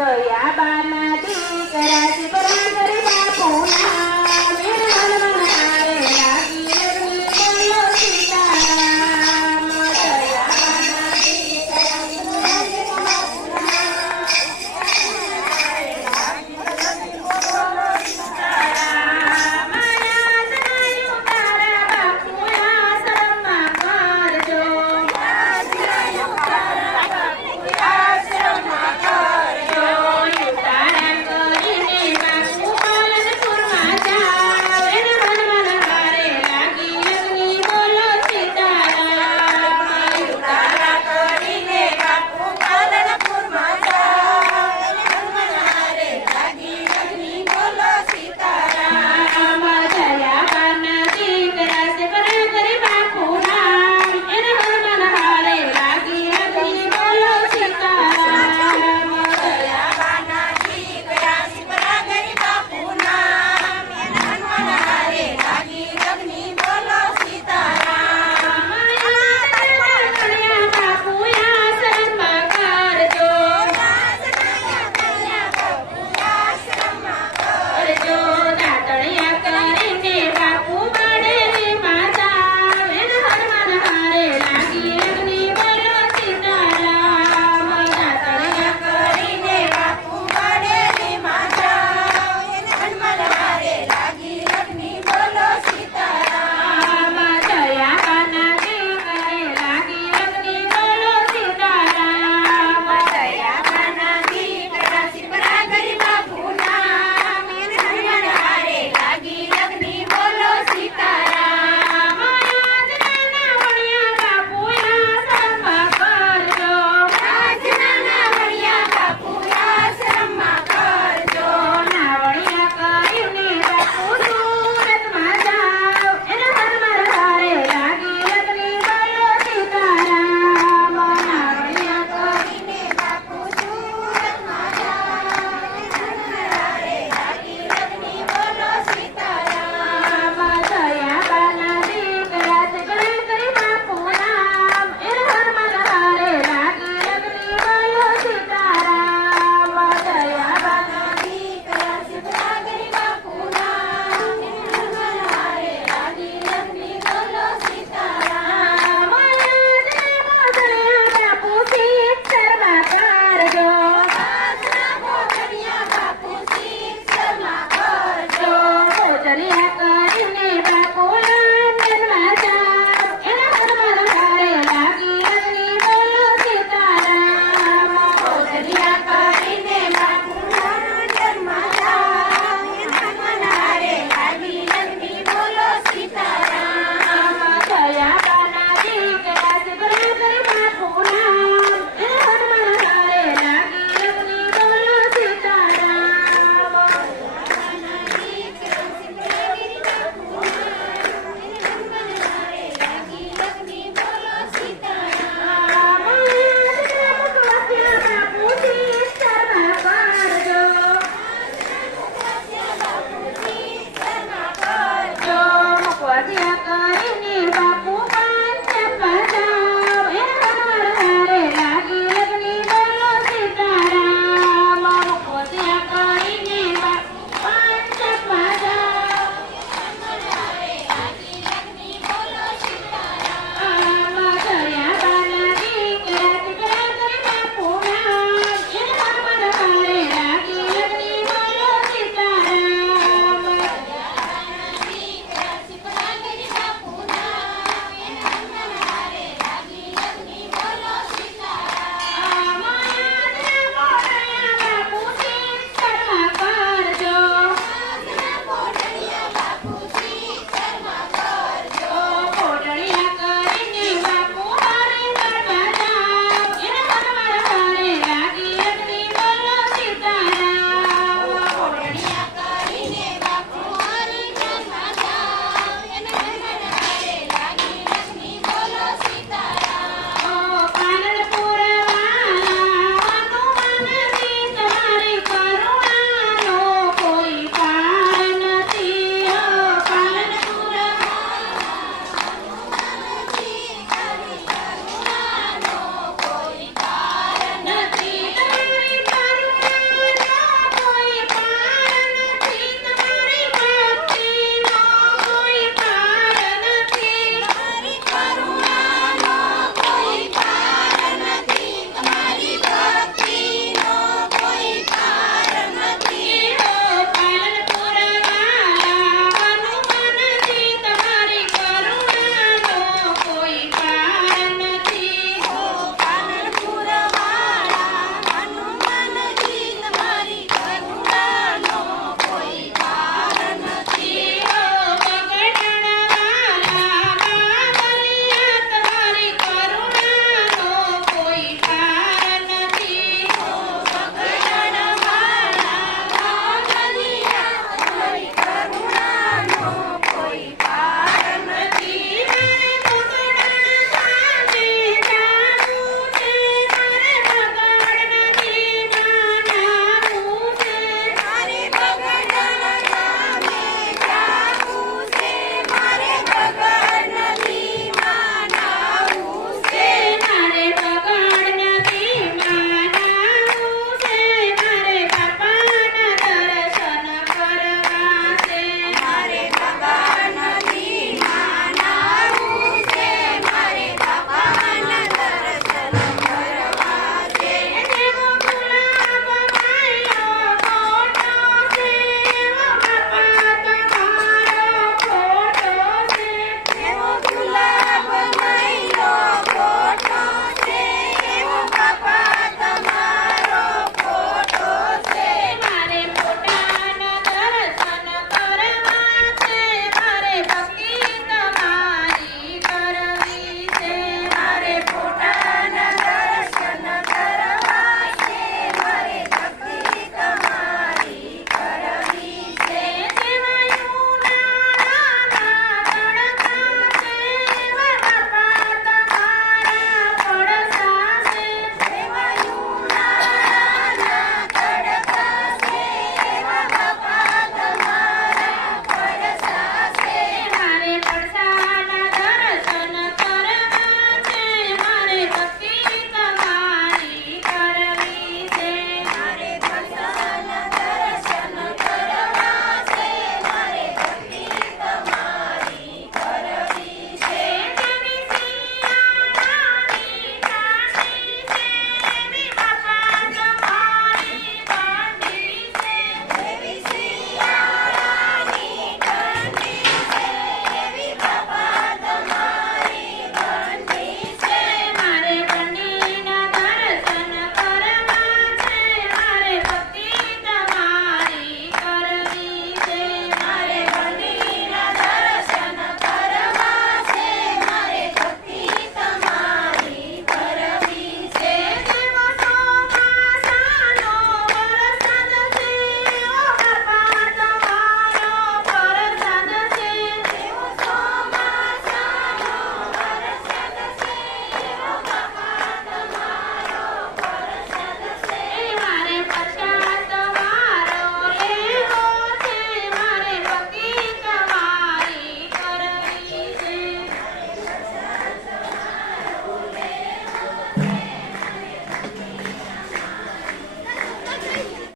trời á ba na